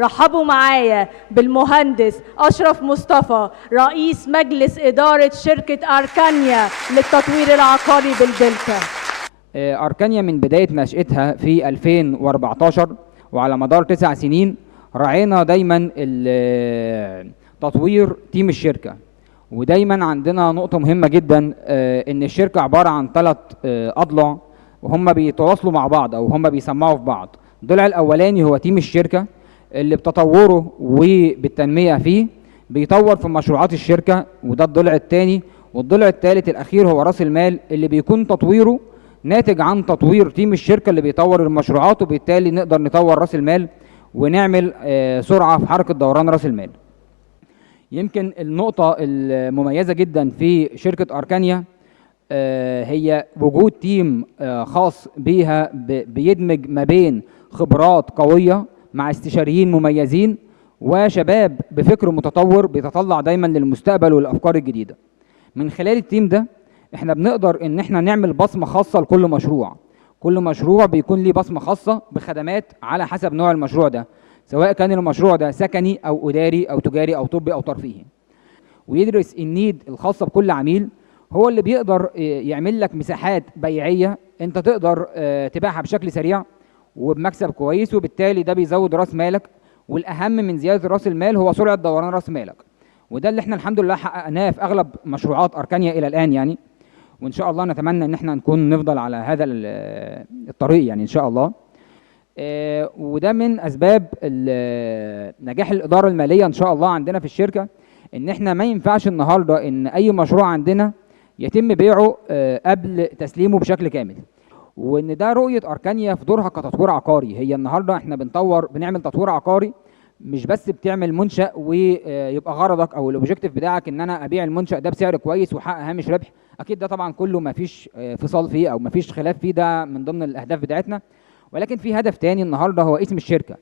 رحبوا معايا بالمهندس أشرف مصطفى رئيس مجلس إدارة شركة أركانيا للتطوير العقاري بالدلتا. أركانيا من بداية نشأتها في 2014 وعلى مدار 9 سنين راعينا دايما تطوير تيم الشركة، ودايما عندنا نقطة مهمة جدا ان الشركة عبارة عن 3 أضلاع وهم بيتواصلوا مع بعض او هم بيسمعوا في بعض. الضلع الاولاني هو تيم الشركة اللي بتطوره وبالتنمية فيه بيطور في مشروعات الشركة، وده الضلع الثاني. والضلع الثالث الاخير هو راس المال اللي بيكون تطويره ناتج عن تطوير تيم الشركة اللي بيطور المشروعات، وبالتالي نقدر نطور راس المال ونعمل سرعة في حركة دوران راس المال. يمكن النقطة المميزة جدا في شركة أركانيا هي وجود تيم خاص بيها بيدمج ما بين خبرات قوية مع استشاريين مميزين وشباب بفكر متطور بيتطلع دايما للمستقبل والأفكار الجديدة. من خلال التيم ده احنا بنقدر ان احنا نعمل بصمة خاصة لكل مشروع. كل مشروع بيكون ليه بصمة خاصة بخدمات على حسب نوع المشروع ده، سواء كان المشروع ده سكني او اداري او تجاري او طبي او ترفيهي. ويدرس النيد الخاصة بكل عميل، هو اللي بيقدر يعمل لك مساحات بيعية انت تقدر تبيعها بشكل سريع وبمكسب كويس، وبالتالي ده بيزود راس مالك. والاهم من زيادة راس المال هو سرعة دوران راس مالك، وده اللي احنا الحمد لله حققناه في اغلب مشروعات أركانيا الى الان يعني. وان شاء الله نتمنى ان احنا نكون نفضل على هذا الطريق يعني ان شاء الله. وده من اسباب نجاح الاداره الماليه ان شاء الله عندنا في الشركه، ان احنا ما ينفعش النهارده ان اي مشروع عندنا يتم بيعه قبل تسليمه بشكل كامل، وان ده رؤيه أركانيا في دورها كتطوير عقاري. هي النهارده احنا بنعمل تطوير عقاري، مش بس بتعمل منشأ ويبقى غرضك او الاوبجيكتيف بتاعك ان انا ابيع المنشأ ده بسعر كويس واحقق هامش ربح. اكيد ده طبعا كله ما فيش فصال فيه او ما فيش خلاف فيه، ده من ضمن الاهداف بتاعتنا. ولكن في هدف تاني النهارده هو اسم الشركه.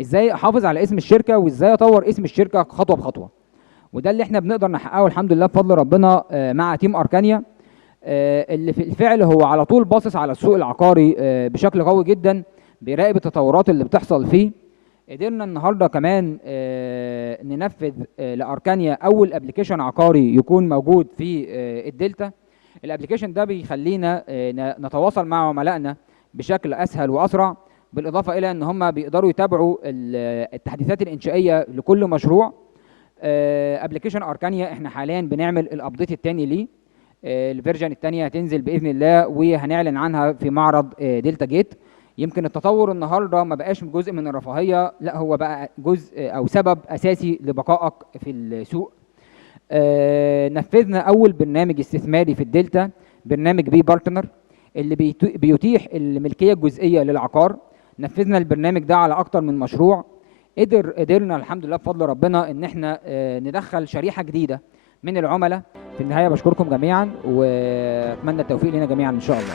ازاي احافظ على اسم الشركه وازاي اطور اسم الشركه خطوه بخطوه، وده اللي احنا بنقدر نحققه الحمد لله بفضل ربنا مع تيم أركانيا اللي في الفعل هو على طول باصص على السوق العقاري بشكل قوي جدا، بيراقب التطورات اللي بتحصل فيه. قدرنا النهارده كمان ننفذ لأركانيا اول ابلكيشن عقاري يكون موجود في الدلتا. الابلكيشن ده بيخلينا نتواصل مع عملائنا بشكل اسهل واسرع، بالاضافه الى ان هم بيقدروا يتابعوا التحديثات الانشائيه لكل مشروع. ابلكيشن أركانيا احنا حاليا بنعمل الابديت الثاني ليه، الفيرجن الثانيه هتنزل باذن الله وهنعلن عنها في معرض دلتا جيت. يمكن التطور النهارده ما بقاش جزء من الرفاهيه، لا هو بقى جزء او سبب اساسي لبقائك في السوق. نفذنا اول برنامج استثماري في الدلتا، برنامج بي بارتنر اللي بيتيح الملكيه الجزئيه للعقار. نفذنا البرنامج ده على اكتر من مشروع. قدرنا الحمد لله بفضل ربنا ان احنا ندخل شريحه جديده من العملاء. في النهايه بشكركم جميعا واتمنى التوفيق لنا جميعا ان شاء الله.